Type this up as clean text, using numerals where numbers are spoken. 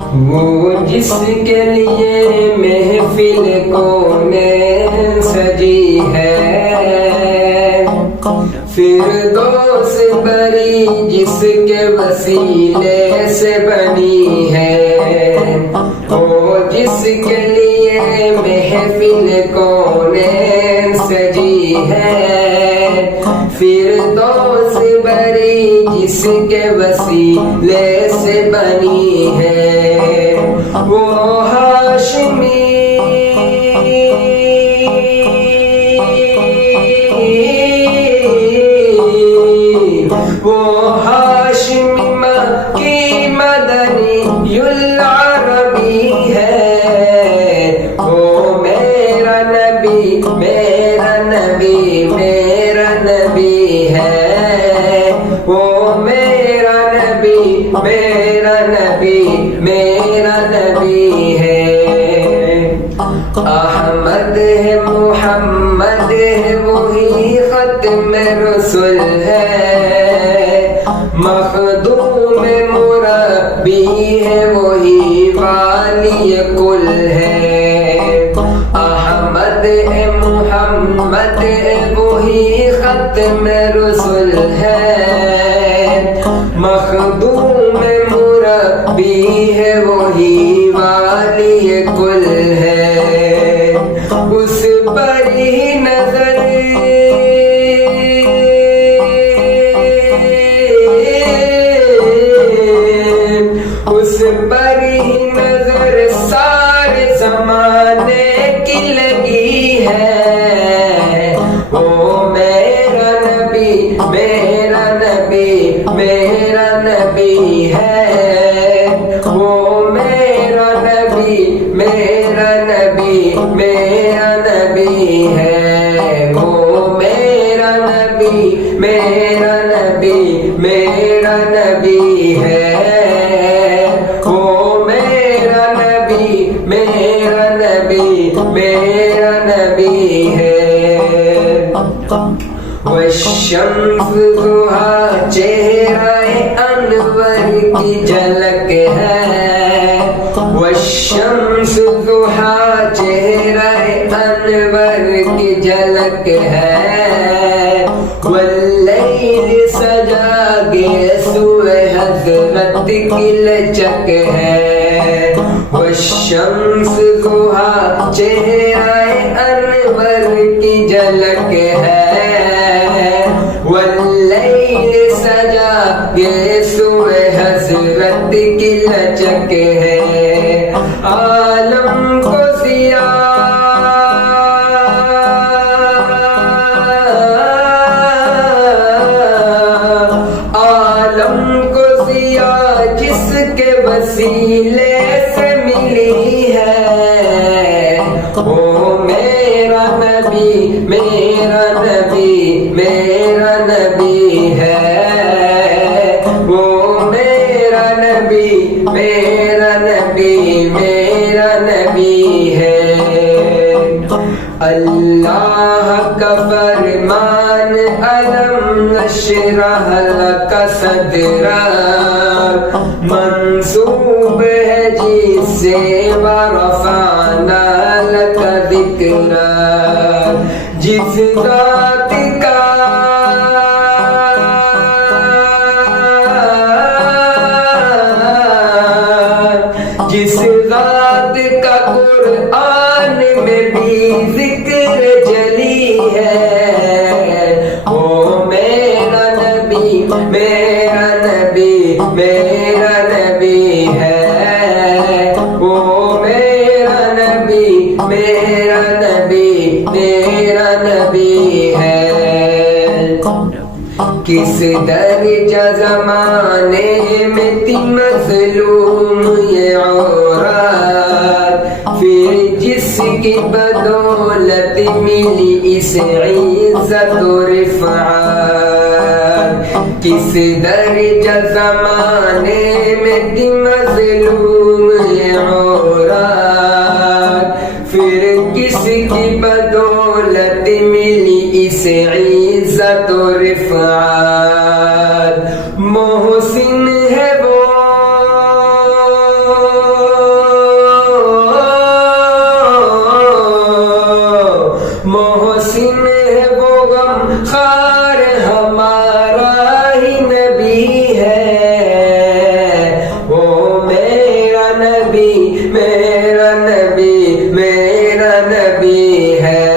وہ جس کے لیے محفل کونین سجی ہے، فردوس بری جس کے وسیلے سے بنی ہے، وہ جس کے لیے محفل کونین سجی ہے، فردوس بری جس کے وسیلے سے بنی ہے، وہ ہاشمی مکی مدنی العربی ہے، وہ میرا نبی میرا نبی میرا نبی ہے، وہ میرا نبی میرا نبی میرا نبی ہے، احمد ہے محمد ہے وہی ختم رسول ہے، مخدوم مربی ہے وہی والی کل ہے، احمد ہے محمد ہے وہی ختم رسول ہے، مخدوم مربی ہے وہی والی کل ہے، اس پر ہی نظر اس پر ہی نظر سارے زمانے کی لگی ہے، وہ میرا نبی میرا نبی میرا نبی ہے، وہ میرا نبی میرا نبی میرا نبی ہے، وہ میرا نبی میرا نبی میرا نبی ہے، وہ میرا نبی میرا نبی میرا نبی ہے، والشمس ضحیٰ چہرہ انور کی جھلک ہے، والشمس ضحیٰ چہرہ انور کی جھلک ہے، واللیل سجا گیسوئے حضرت کی لچک ہے، والشمس ضحیٰ چہرہ انور کی جھلک ہے، واللیل سجا گیسوئے حضرت کی لچک ہے، عالم کو جس کے وسیلے سے ملی ہے، وہ میرا نبی میرا نبی میرا نبی ہے، وہ میرا نبی میرا نبی میرا نبی ہے، اللہ کا فرمان علم نشرح لک صدرک منسوب ہے جس سے ورفعنا لک ذکرک، جس ذات کا جس ذات کا قرآن میں بھی ذکر جلی ہے، وہ میرا نبی میرا نبی میرا نبی ہے، وہ میرا نبی میرا نبی میرا نبی ہے، کس درجہ زمانے میں تھی مظلوم یہ عورت، پھر جس کی بدولت ملی اس عزت و رفعت، کس درجہ زمانے میں تھی مظلوم یہ عورت، پھر کس کی بدولت ملی اس عزت و رفعت، محسن ہے وہ نبی ہے